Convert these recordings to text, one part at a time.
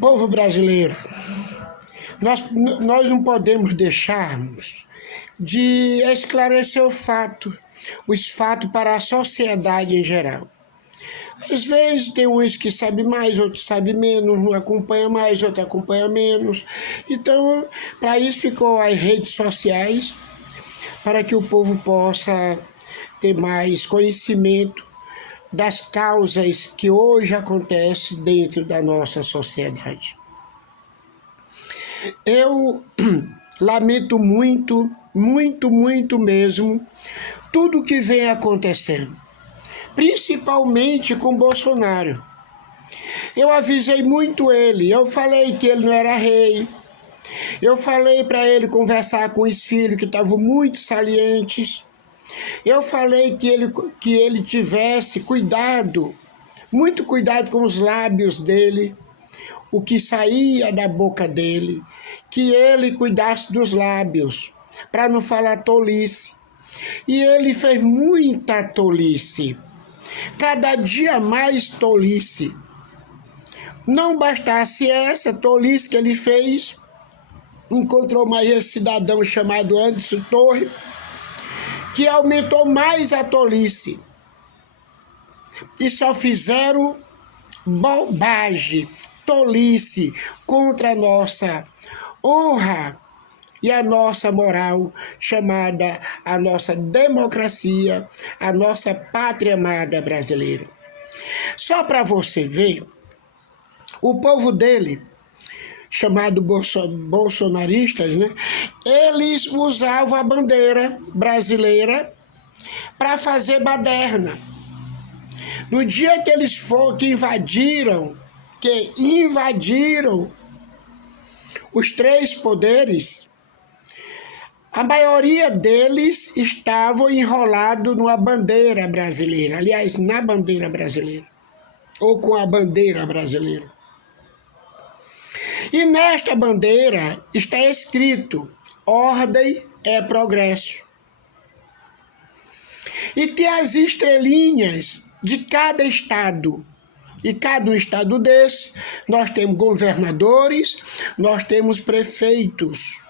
Povo brasileiro, nós não podemos deixarmos de esclarecer os fatos para a sociedade em geral. Às vezes tem uns que sabem mais, outros sabem menos, um acompanha mais, outro acompanha menos. Então, para isso ficou as redes sociais, para que o povo possa ter mais conhecimento das causas que hoje acontecem dentro da nossa sociedade. Eu lamento muito, muito, muito mesmo, tudo que vem acontecendo, principalmente com Bolsonaro. Eu avisei muito ele, eu falei que ele não era rei, eu falei para ele conversar com os filhos que estavam muito salientes, eu falei que ele tivesse cuidado, muito cuidado com os lábios dele, o que saía da boca dele, que ele cuidasse dos lábios, para não falar tolice. E ele fez muita tolice, cada dia mais tolice. Não bastasse essa tolice que ele fez, encontrou mais esse cidadão chamado Anderson Torres, que aumentou mais a tolice. E só fizeram bobagem, tolice contra a nossa honra e a nossa moral, chamada a nossa democracia, a nossa pátria amada brasileira. Só para você ver, o povo dele, chamado bolsonaristas, né? Eles usavam a bandeira brasileira para fazer baderna. No dia que eles invadiram os três poderes, a maioria deles estavam enrolados numa bandeira brasileira, aliás, na bandeira brasileira, ou com a bandeira brasileira. E nesta bandeira está escrito: ordem é progresso. E tem as estrelinhas de cada estado. E cada estado desse, nós temos governadores, nós temos prefeitos.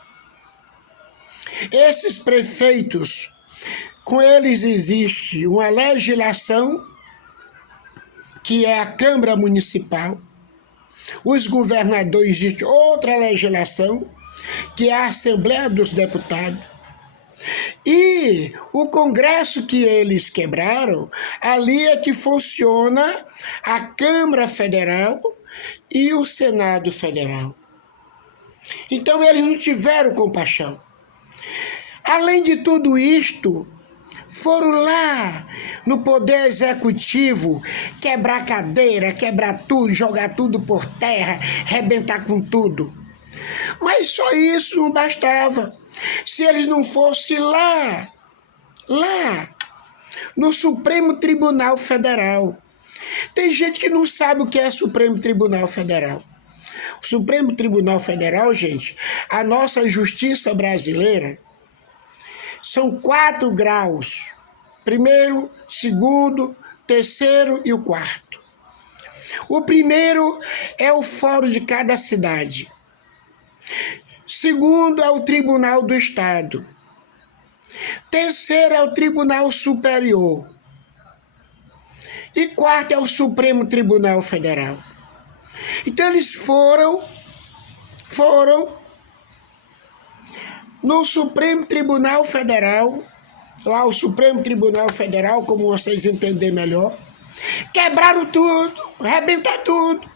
Esses prefeitos, com eles existe uma legislação, que é a Câmara Municipal. Os governadores, existe outra legislação, que é a Assembleia dos Deputados. E o Congresso que eles quebraram, ali é que funciona a Câmara Federal e o Senado Federal. Então eles não tiveram compaixão. Além de tudo isto, foram lá no Poder Executivo quebrar cadeira, quebrar tudo, jogar tudo por terra, arrebentar com tudo. Mas só isso não bastava. Se eles não fossem lá no Supremo Tribunal Federal. Tem gente que não sabe o que é Supremo Tribunal Federal. O Supremo Tribunal Federal, gente, a nossa justiça brasileira, são 4 graus. Primeiro, segundo, terceiro e o quarto. O primeiro é o fórum de cada cidade. Segundo é o Tribunal do Estado. Terceiro é o Tribunal Superior. E quarto é o Supremo Tribunal Federal. Então eles foram no Supremo Tribunal Federal, lá o Supremo Tribunal Federal, como vocês entenderem melhor, quebraram tudo, arrebentaram tudo.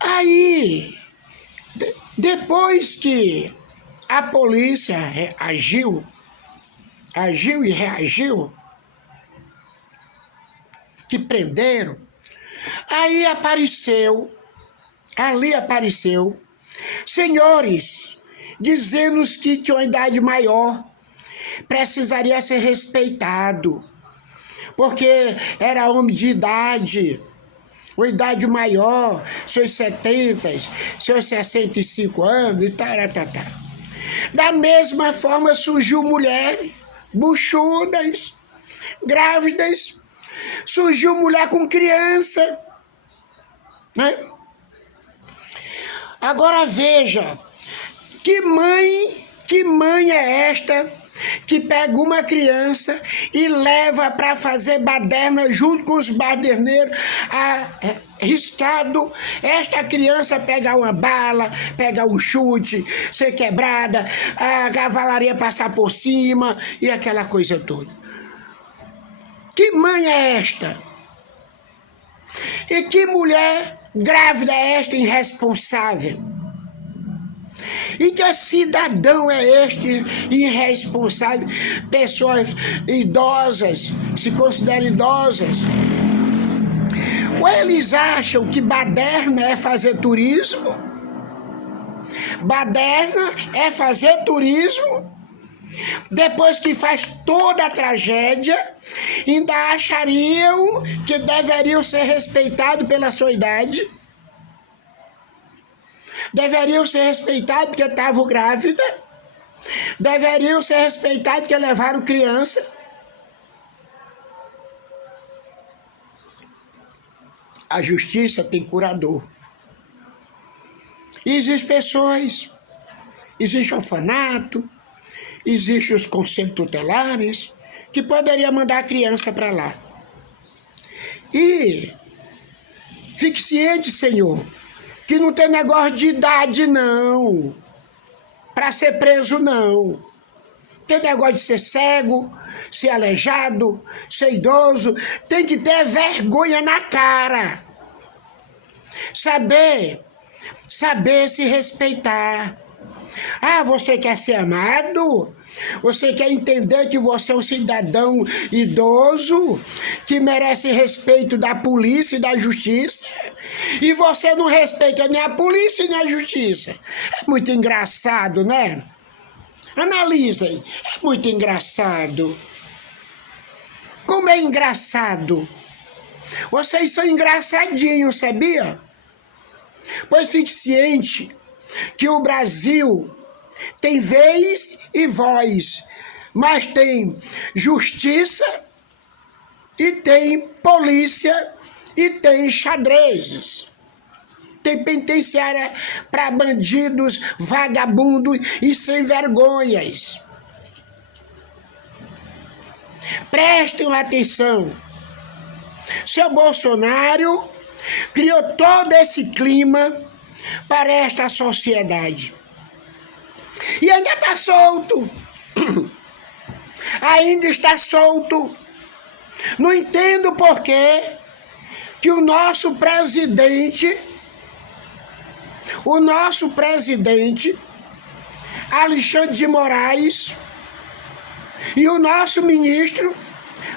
Aí, depois que a polícia agiu e reagiu, que prenderam, ali apareceu senhores dizendo que tinha uma idade maior, precisaria ser respeitado, porque era homem de idade, uma idade maior, seus 70, seus 65 anos e taratata. Da mesma forma surgiu mulheres buchudas, grávidas, surgiu mulher com criança, né? Agora veja, que mãe é esta que pega uma criança e leva para fazer baderna junto com os baderneiros, arriscado esta criança pegar uma bala, pegar um chute, ser quebrada, a cavalaria passar por cima e aquela coisa toda. Que mãe é esta? E que mulher grávida é esta irresponsável? E que cidadão é este irresponsável? Pessoas idosas, se consideram idosas. Ou eles acham que baderna é fazer turismo? Baderna é fazer turismo? Depois que faz toda a tragédia, ainda achariam que deveriam ser respeitados pela sua idade? Deveriam ser respeitados porque estavam grávidas? Deveriam ser respeitados porque levaram criança? A justiça tem curador. Existem pessoas, existe orfanato, existem os conselhos tutelares que poderiam mandar a criança para lá. E fique ciente, Senhor, que não tem negócio de idade, não. Para ser preso, não. Tem negócio de ser cego, ser aleijado, ser idoso. Tem que ter vergonha na cara. Saber se respeitar. Ah, você quer ser amado? Você quer entender que você é um cidadão idoso, que merece respeito da polícia e da justiça? E você não respeita nem a polícia nem a justiça. É muito engraçado, né? Analisem, é muito engraçado. Como é engraçado? Vocês são engraçadinhos, sabia? Pois fique ciente que o Brasil tem vez e voz, mas tem justiça e tem polícia e tem xadrezes. Tem penitenciária para bandidos, vagabundos e sem vergonhas. Prestem atenção. Seu Bolsonaro criou todo esse clima para esta sociedade. E ainda está solto. Ainda está solto. Não entendo por que o nosso presidente, Alexandre de Moraes, e o nosso ministro,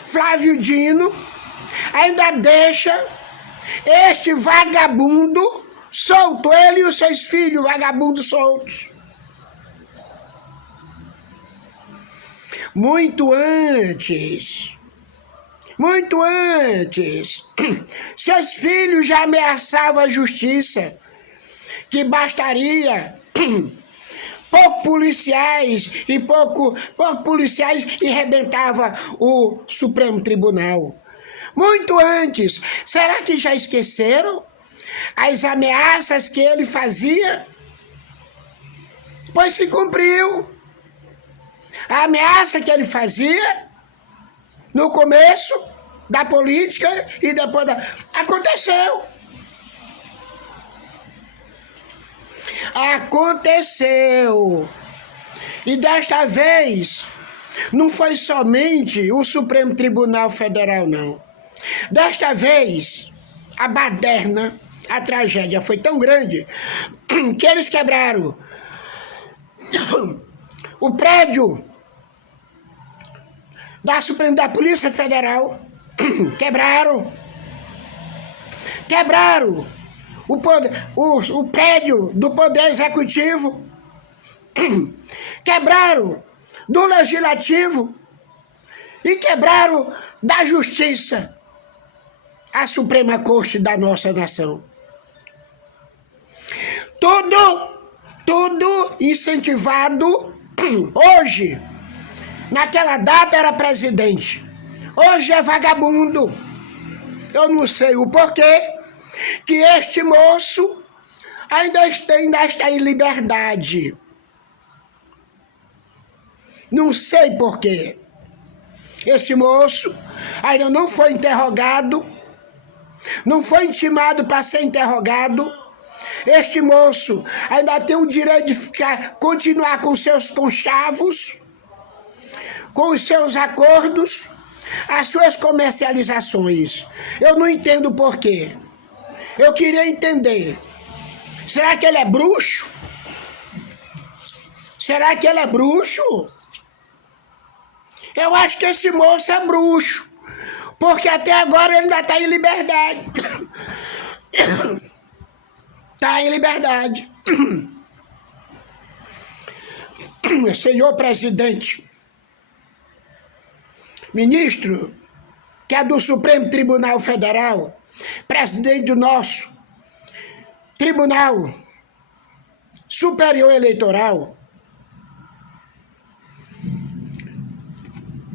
Flávio Dino, ainda deixa este vagabundo solto, ele e os seus filhos vagabundos soltos. Muito antes, seus filhos já ameaçavam a justiça, que bastaria pouco policiais e rebentava o Supremo Tribunal. Muito antes. Será que já esqueceram as ameaças que ele fazia? Pois se cumpriu. A ameaça que ele fazia no começo da política e depois aconteceu. Aconteceu. E desta vez não foi somente o Supremo Tribunal Federal, não. Desta vez, a baderna, a tragédia foi tão grande que eles quebraram o prédio da Polícia Federal. Quebraram o prédio do Poder Executivo. Quebraram do Legislativo e quebraram da Justiça, a Suprema Corte da nossa nação. Tudo incentivado. Hoje, naquela data era presidente, hoje é vagabundo. Eu não sei o porquê que este moço ainda está em liberdade. Não sei porquê. Esse moço ainda não foi interrogado, não foi intimado para ser interrogado. Este moço ainda tem o direito de continuar com seus conchavos, com os seus acordos, as suas comercializações. Eu não entendo por quê. Eu queria entender. Será que ele é bruxo? Será que ele é bruxo? Eu acho que esse moço é bruxo, porque até agora ele ainda está em liberdade. Está em liberdade. Senhor presidente, ministro, que é do Supremo Tribunal Federal, presidente do nosso Tribunal Superior Eleitoral,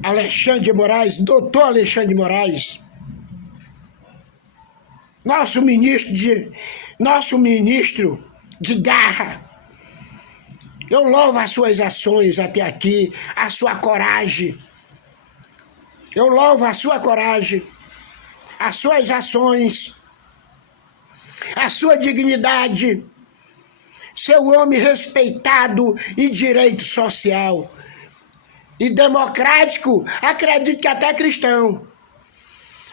Alexandre de Moraes, doutor Alexandre de Moraes, nosso ministro de garra. Eu louvo as suas ações até aqui, a sua coragem. Eu louvo a sua coragem, as suas ações, a sua dignidade, seu homem respeitado e direito social. E democrático, acredito que até cristão.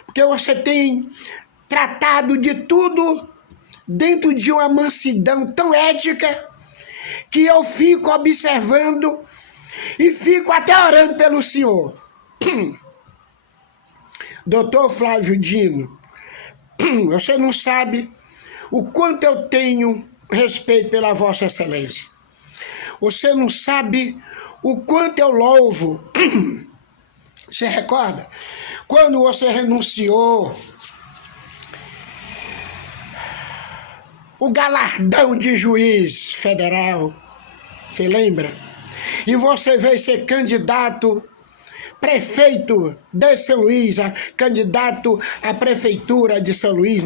Porque você tem tratado de tudo dentro de uma mansidão tão ética que eu fico observando e fico até orando pelo senhor. Doutor Flávio Dino, você não sabe o quanto eu tenho respeito pela Vossa Excelência. Você não sabe o quanto eu louvo. Você recorda? Quando você renunciou, o galardão de juiz federal, você lembra? E você veio ser candidato, prefeito de São Luís, candidato à prefeitura de São Luís,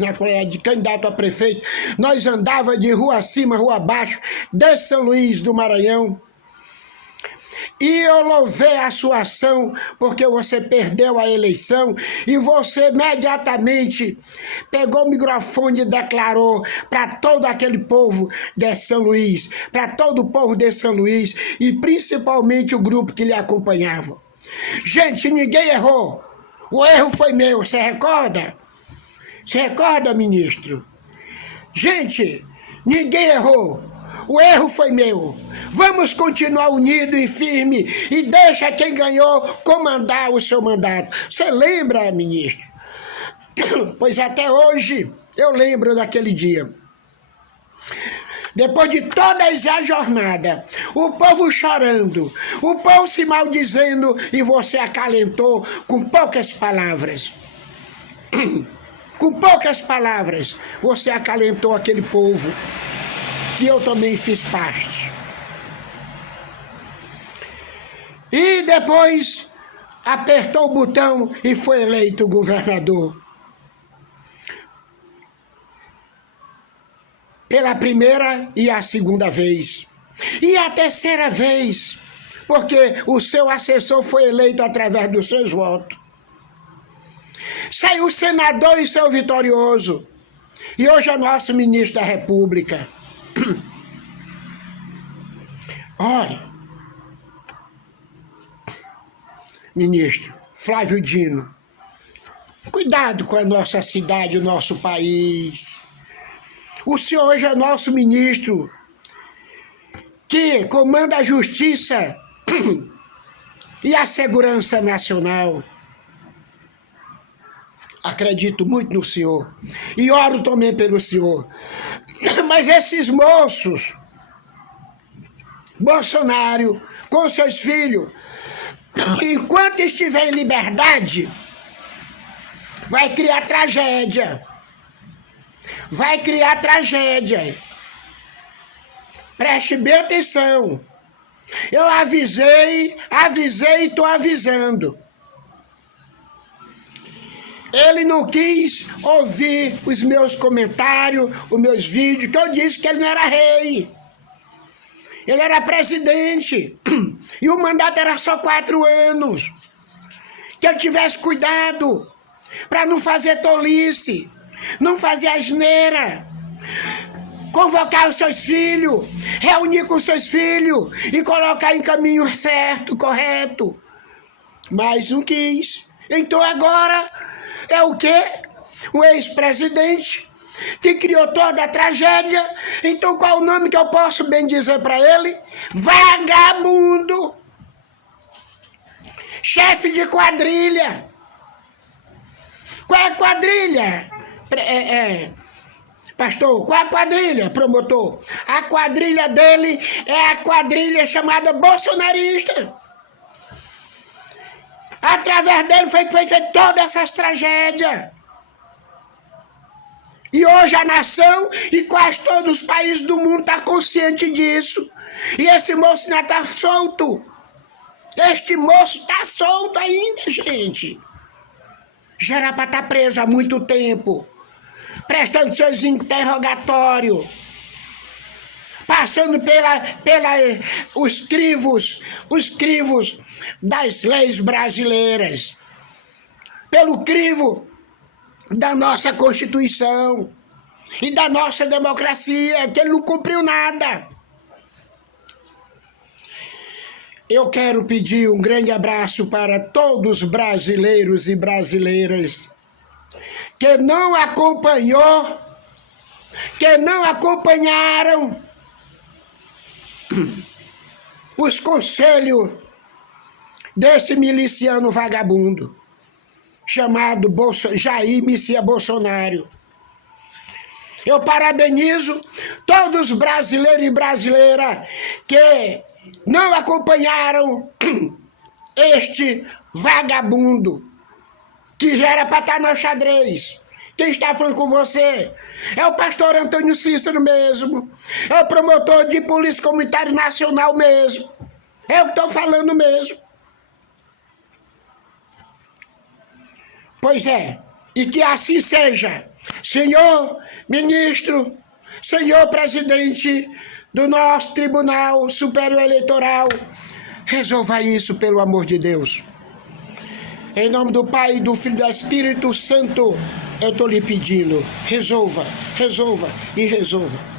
de candidato a prefeito. Nós andava de rua acima, rua abaixo, de São Luís do Maranhão. E eu louvei a sua ação, porque você perdeu a eleição e você imediatamente pegou o microfone e declarou para todo aquele povo de São Luís, para todo o povo de São Luís e principalmente o grupo que lhe acompanhava. Gente, ninguém errou. O erro foi meu, você recorda? Você recorda, ministro? Gente, ninguém errou. O erro foi meu. Vamos continuar unido e firme e deixa quem ganhou comandar o seu mandato. Você lembra, ministro? Pois até hoje eu lembro daquele dia. Depois de toda a jornada, o povo chorando, o povo se maldizendo e você acalentou com poucas palavras. Com poucas palavras, você acalentou aquele povo que eu também fiz parte. E depois apertou o botão e foi eleito governador. Pela primeira e a segunda vez. E a terceira vez, porque o seu assessor foi eleito através dos seus votos. Saiu senador e saiu vitorioso. E hoje é nosso ministro da República. Olha, ministro Flávio Dino, cuidado com a nossa cidade, o nosso país. O senhor hoje é nosso ministro, que comanda a justiça e a segurança nacional. Acredito muito no senhor e oro também pelo senhor. Mas esses moços, Bolsonaro, com seus filhos, enquanto estiver em liberdade, vai criar tragédia. Vai criar tragédia. Preste bem atenção. Eu avisei e estou avisando. Ele não quis ouvir os meus comentários, os meus vídeos, que eu disse que ele não era rei. Ele era presidente. E o mandato era só 4 anos. Que ele tivesse cuidado para não fazer tolice, não fazer asneira. Convocar os seus filhos, reunir com os seus filhos e colocar em caminho certo, correto. Mas não quis. Então agora é o quê? Um ex-presidente que criou toda a tragédia. Então qual o nome que eu posso bem dizer para ele? Vagabundo. Chefe de quadrilha. Qual é a quadrilha? Pastor, qual é a quadrilha, promotor? A quadrilha dele é a quadrilha chamada bolsonarista. Através dele foi feita todas essas tragédias. E hoje a nação e quase todos os países do mundo estão conscientes disso. E esse moço ainda está solto. Este moço está solto ainda, gente. Já era para estar preso há muito tempo. Prestando seus interrogatórios. Passando os crivos das leis brasileiras. Pelo crivo da nossa Constituição e da nossa democracia, que ele não cumpriu nada. Eu quero pedir um grande abraço para todos os brasileiros e brasileiras que não acompanharam os conselhos desse miliciano vagabundo chamado Jair Messias Bolsonaro. Eu parabenizo todos os brasileiros e brasileiras que não acompanharam este vagabundo, que já era para estar no xadrez. Quem está falando com você é o pastor Antônio Cícero mesmo, é o promotor de Polícia Comunitária Nacional mesmo, é o que estou falando mesmo. Pois é, e que assim seja. Senhor ministro, senhor presidente do nosso Tribunal Superior Eleitoral, resolva isso pelo amor de Deus. Em nome do Pai, do Filho e do Espírito Santo, eu estou lhe pedindo, resolva e resolva.